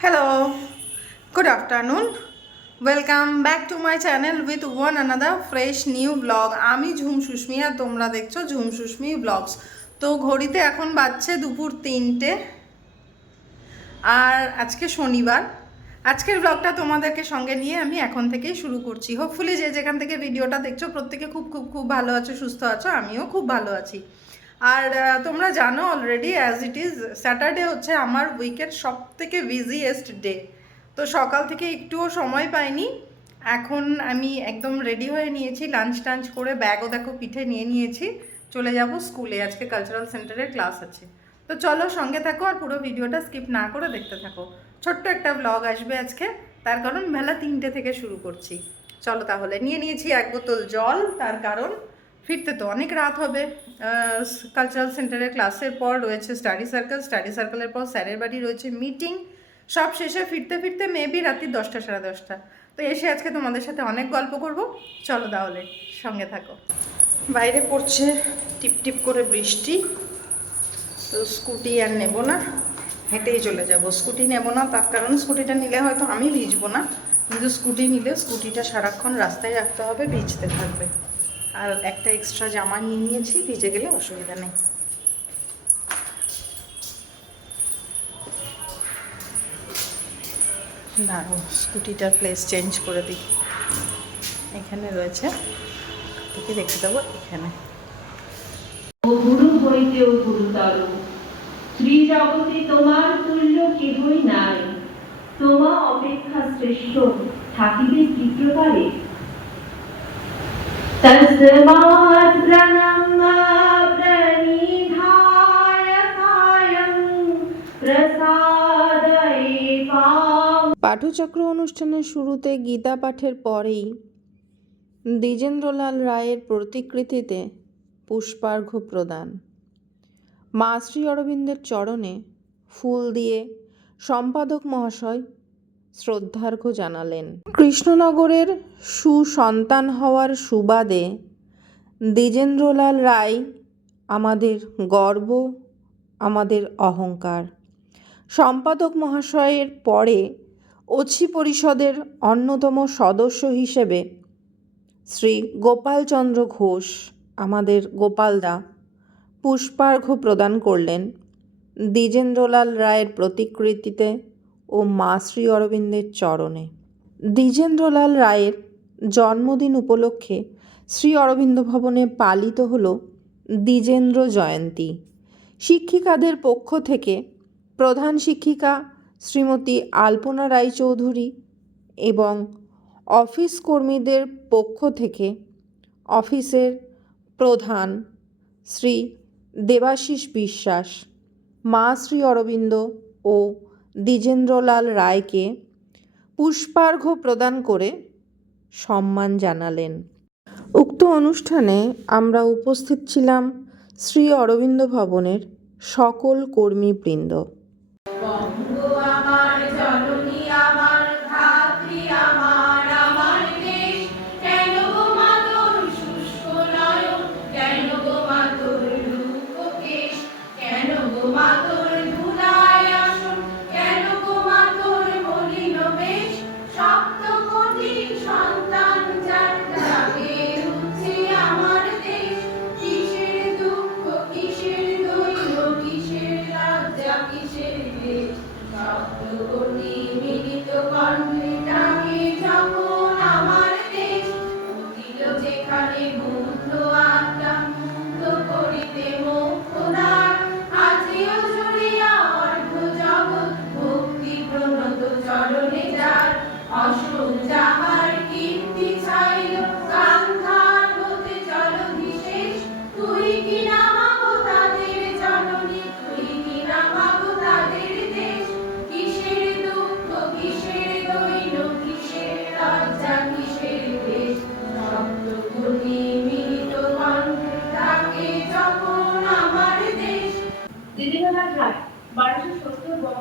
Hello, good afternoon. Welcome back to my channel with one another fresh new vlog. আমি ঝুম সুস্মি আর তোমরা দেখছ ঝুম Susmi blogs তো ঘড়িতে এখন বাজছে দুপুর তিনটে। আর আজকে শনিবার। আজকের ব্লগটা তোমাদেরকে সঙ্গে নিয়ে আমি এখন থেকেই শুরু করছি। হোপফুলি যে যেখান থেকে ভিডিওটা দেখছ প্রত্যেকে খুব খুব খুব ভালো আছো সুস্থ আছো আমিও খুব ভালো আছি। আর তোমরা জানো already as it is Saturday হচ্ছে আমার উইকের সব থেকে বিজিয়েস্ট ডে তো সকাল থেকে একটুও সময় পাইনি। এখন আমি একদম রেডি হয়ে নিয়েছি লাঞ্চ টাঞ্চ করে ব্যাগও দেখো পিঠে নিয়ে নিয়েছি। চলে যাব স্কুলে আজকে কালচারাল সেন্টারে ক্লাস আছে। তো চলো সঙ্গে থাকো আর পুরো ভিডিওটা স্কিপ না করে দেখতে থাকো। ছোট্ট একটা ব্লগ আসবে আজকে, তার কারণ বেলা তিনটে থেকে শুরু করছি। চলো তাহলে, নিয়ে নিয়েছি এক বোতল জল, তার কারণ ফিরতে তো অনেক রাত হবে। কালচারাল সেন্টারের ক্লাসের পর রয়েছে স্টাডি সার্কেল স্টাডি সার্কেলের পর স্যারের বাড়ি রয়েছে মিটিং সব শেষে ফিরতে ফিরতে মেবি রাত্রি দশটা, সাড়ে দশটা। তো এসে আজকে তোমাদের সাথে অনেক গল্প করব। চলো তাহলে সঙ্গে থাকো। বাইরে পড়ছে টিপ টিপ করে বৃষ্টি। তো স্কুটি আর নেব না। হেঁটেই চলে যাব। স্কুটি নেব না, তার কারণ স্কুটিটা নিলে হয়তো আমি ভিজবো না। কিন্তু স্কুটি নিলে স্কুটিটা সারাক্ষণ রাস্তায় রাখতে হবে, ভিজতে থাকবে। আর একটা এক্সট্রা জামা নিয়ে নিয়েছি, ভিজে গেলে অসুবিধা নেই। দাঁড়ো স্কুটিটার প্লেস চেঞ্জ করে দিই। এখানে রয়েছে, তোকে রেখে দেবো এখানে। গুরু হইতেও তোমার তুল্য কেহই নাই। তোমা অপেক্ষা শ্রেষ্ঠ, থাকিবে চিত্রকারে তস্মাৎ পাঠচক্র অনুষ্ঠানের শুরুতে গীতা পাঠের পরেই দ্বিজেন্দ্রলাল রায়ের প্রতিকৃতিতে পুষ্পার্ঘ্য প্রদান। মা শ্রী অরবিন্দের চরণে ফুল দিয়ে সম্পাদক মহাশয় শ্রদ্ধার্ঘ্য জানালেন। কৃষ্ণনগরের সুসন্তান হওয়ার সুবাদে দ্বিজেন্দ্রলাল রায়, আমাদের গর্ব, আমাদের অহংকার। সম্পাদক মহাশয়ের পরে অছি পরিষদের অন্যতম সদস্য হিসেবে শ্রী গোপালচন্দ্র ঘোষ, আমাদের গোপালদা পুষ্পার্ঘ্য প্রদান করলেন। দ্বিজেন্দ্রলাল রায়ের প্রতিকৃতিতে ও মা শ্রী অরবিন্দের চরণে। দ্বিজেন্দ্রলাল রায়ের জন্মদিন উপলক্ষে শ্রী অরবিন্দ ভবনে পালিত হল দ্বিজেন্দ্র জয়ন্তী। শিক্ষিকাদের পক্ষ থেকে প্রধান শিক্ষিকা শ্রীমতী আলপনা রায়চৌধুরী এবং অফিস কর্মীদের পক্ষ থেকে অফিসের প্রধান শ্রী দেবাশিস বিশ্বাস, মা শ্রী অরবিন্দ ও দ্বিজেন্দ্রলাল রায়কে পুষ্পার্ঘ্য প্রদান করে সম্মান জানালেন। উক্ত অনুষ্ঠানে আমরা উপস্থিত ছিলাম শ্রী অরবিন্দ ভবনের সকল কর্মীবৃন্দ।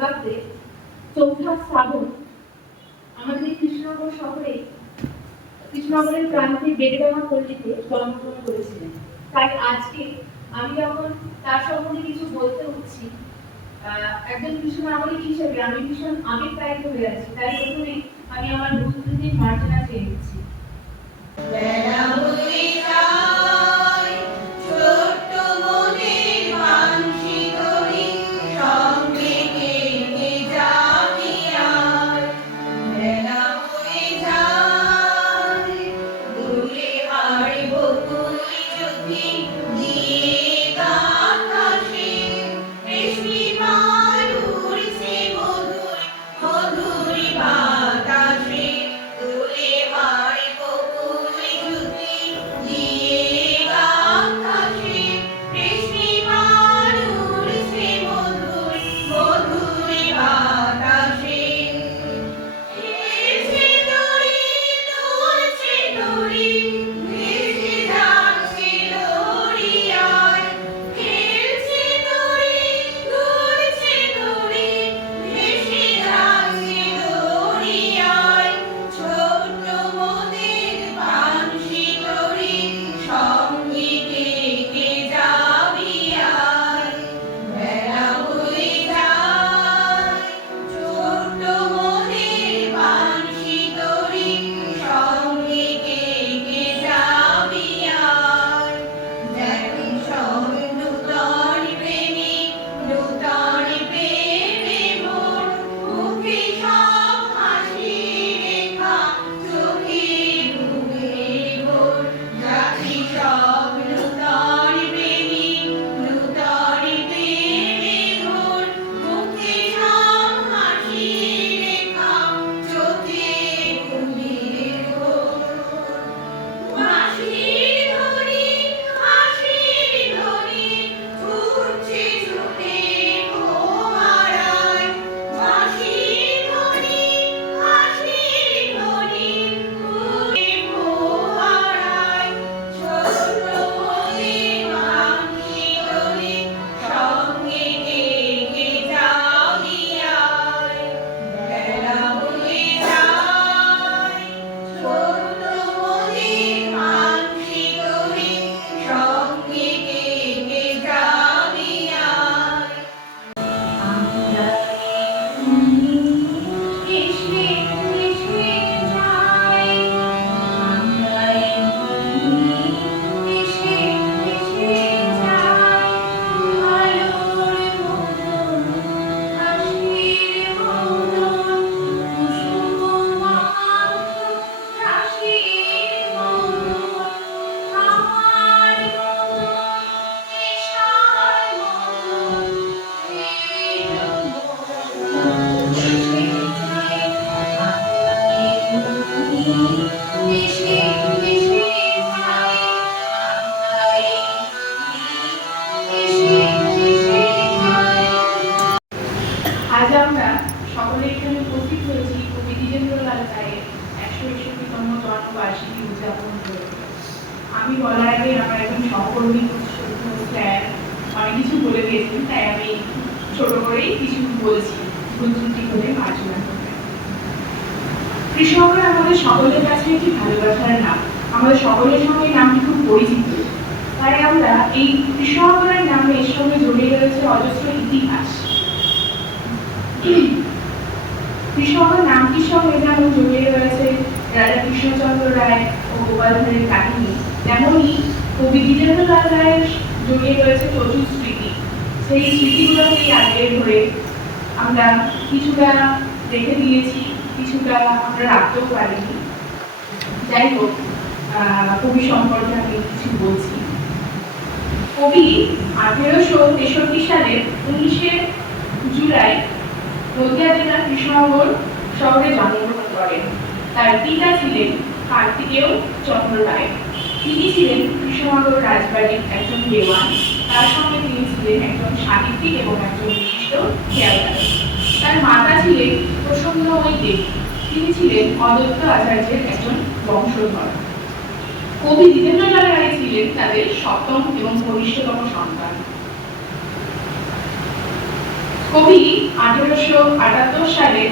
সত্তর চৌঠা শ্রাবণ আমাদের এই কৃষ্ণনগর শহরে, কৃষ্ণনগরের প্রান্তে বেড়েডাঙ্গা পল্লীতে জন্মগ্রহণ করেছিলেন। তাই আজকে আমি যখন তার সম্বন্ধে কিছু বলতে উঠছি। একজন কৃষ্ণ নাগরিক হিসেবে আমি ভীষণ আবেগতাড়িত হয়ে আছি। তাই প্রথমেই আমি আমার বন্ধুদের মার্জনা চেয়ে নিচ্ছি। কিছু বলে দিয়েছেন তাই আমি ছোট করেই কিছু বলছি। করে কৃষ্ণগর আমাদের সকলের কাছে একটি ভালোবাসার নাম। আমাদের সকলের সঙ্গে নামটি খুব পরিচিত। তাই আমরা এই সঙ্গে জড়িয়ে রয়েছে অজস্র ইতিহাস। নামটির সঙ্গে যেমন জড়িয়ে রয়েছে রাজা কৃষ্ণচন্দ্র রায় ও গোপাল ভাঁড়ের কাহিনী। তেমনই কবি দ্বিজেন্দ্রলাল রায়ের জড়িয়ে রয়েছে প্রচুর স্মৃতি। সেই স্মৃতিগুলোকেই আগে ধরে আমরা কিছুটা রেখে দিয়েছি, কিছুটা আমরা রাখতেও পারিনি। যাই হোক কবি সম্পর্কে আমি কিছু বলছি। কবি আঠেরোশো তেষট্টি সালের উনিশে জুলাই নদিয়া জেলার কৃষ্ণনগর শহরে জন্মগ্রহণ করেন। তার পিতা ছিলেন কার্তিকেয় চন্দ্র রায় তিনি ছিলেন কৃষ্ণনগর রাজবাড়ির একজন দেওয়ান। তার সঙ্গে তিনি ছিলেন একজন সাহিত্যিক এবং একজন বিশিষ্ট খেয়ালদার। তার মাতা ছিলেন প্রসন্নময়ী দেবী। তিনি ছিলেন অদত্ত আচার্যের একজন বংশধর। কবি দ্বিজেন্দ্রলাল রায় ছিলেন তাদের সপ্তম এবং কনিষ্ঠতম সন্তান। কবি আঠেরোশো আটাত্তর সালে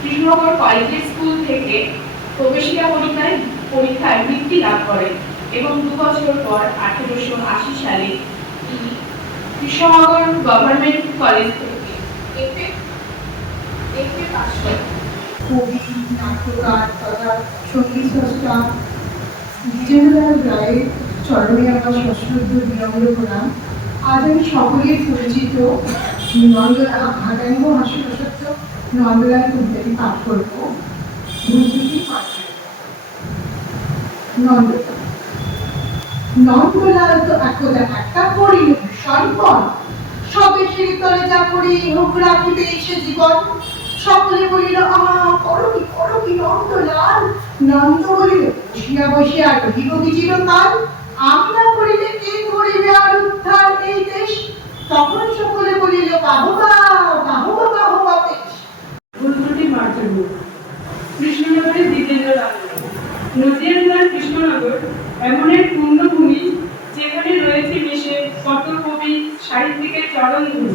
কৃষ্ণনগর কলেজের স্কুল থেকে প্রবেশিকা পরীক্ষায় বৃত্তি লাভ করেন এবং দু বছর পর আঠেরোশো আশি সালে কৃষ্ণনগর গভর্নমেন্ট কলেজ থেকে কবি, নাট্যকার তথা সংগীত রায়ের চরণে আমার সশ্রদ্ধ বিনম্র আজ আমি সকলের পরিচিত নন্দনা হাটাঙ্গ হাস্যপ্রসক্ত নন্দলাল কবিতাটি পাঠ করব। নন্দলাল নন্দলাল তো একদা একটা করিল ভীষণ সবে সেই তলে যা করি হোক রাখিতে এসে জীবন সকলে বলিল আহা করো কি করো কি নন্দলাল নন্দ বলিল বসিয়া বসিয়া রহিব কি চিরকাল আমি করিলে কে করিবে আর উদ্ধার এই দেশ তখন সকলে বলিল বাহুবা বাহুবা বাহুবা বেশ বুলবুলটি মাতৃভূমি কৃষ্ণনগরের দ্বিতীয় রাজ্য নদিয়ার কৃষ্ণনগর এমন এক পুণ্যভূমি যেখানে রয়েছে মিশে কত কবি সাহিত্যিকের চরণভূমি।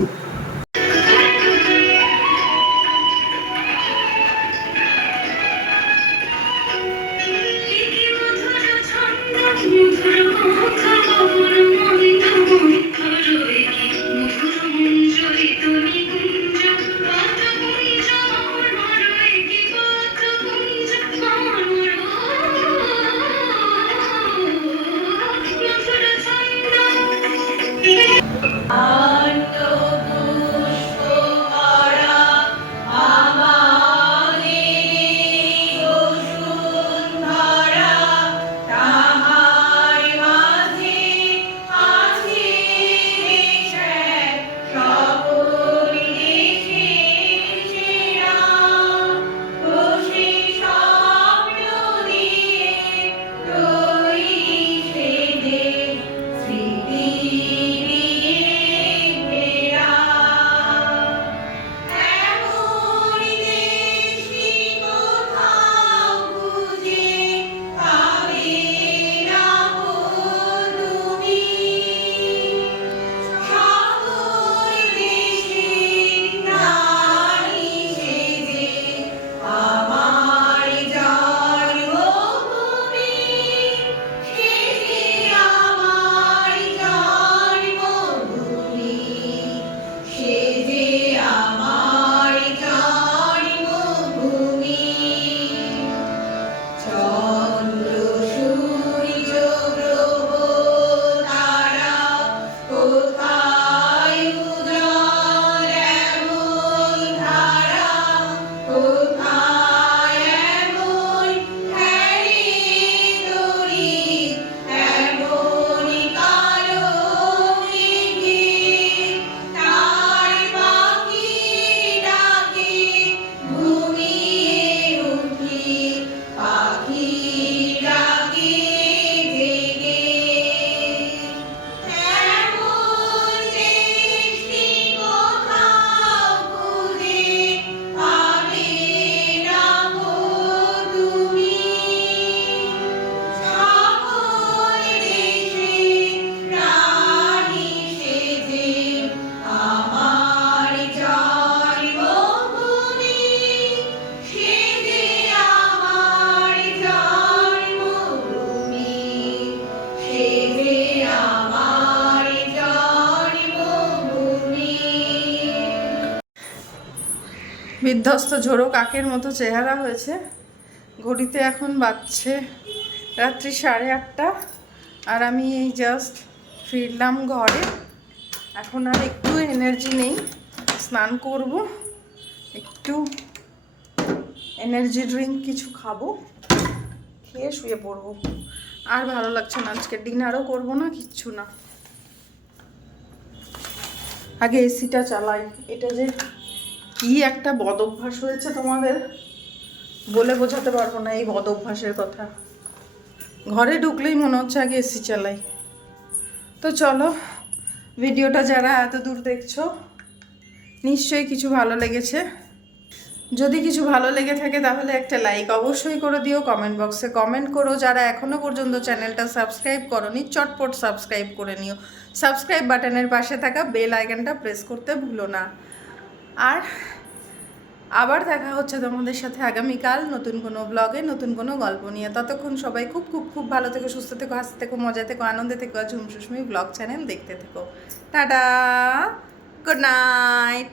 বিধ্বস্ত ঝোড়ো কাকের মতো চেহারা হয়েছে। ঘড়িতে এখন বাজছে রাত্রি সাড়ে আটটা আর আমি এই জাস্ট ফিরলাম ঘরে। এখন আর একটু এনার্জি নেই, স্নান করব, একটু এনার্জি ড্রিঙ্ক কিছু খাব, খেয়ে শুয়ে পড়ব। আর ভালো লাগছে না, আজকে ডিনারও করব না, কিচ্ছু না। আগে এসিটা চালাই, এটা যে কি একটা বদ অভ্যাস হয়েছে তোমাদের? বলে বোঝাতে পারব না এই বদ অভ্যাসের কথা। ঘরে ঢুকলেই মনে হচ্ছে আগে এসি চালাই। তো চলো, ভিডিওটা যারা এত দূর দেখছ, নিশ্চয়ই কিছু ভালো লেগেছে। যদি কিছু ভালো লেগে থাকে তাহলে একটা লাইক অবশ্যই করে দিও কমেন্ট বক্সে কমেন্ট করো। যারা এখনও পর্যন্ত চ্যানেলটা সাবস্ক্রাইব করনি, চটপট সাবস্ক্রাইব করে নিও। সাবস্ক্রাইব বাটনের পাশে থাকা বেল আইকনটা প্রেস করতে ভুলো না। আর আবার দেখা হচ্ছে তোমাদের সাথে আগামীকাল নতুন কোনো ব্লগে নতুন কোনো গল্প নিয়ে। ততক্ষণ সবাই খুব খুব খুব ভালো থেকো, সুস্থ থেকো, হাসতে থেকো মজা থেকো, আনন্দে থেকো ঝুমসুসমি ঝুম সুস্মি ব্লগ চ্যানেল দেখতে থেকো। টাটা! Good night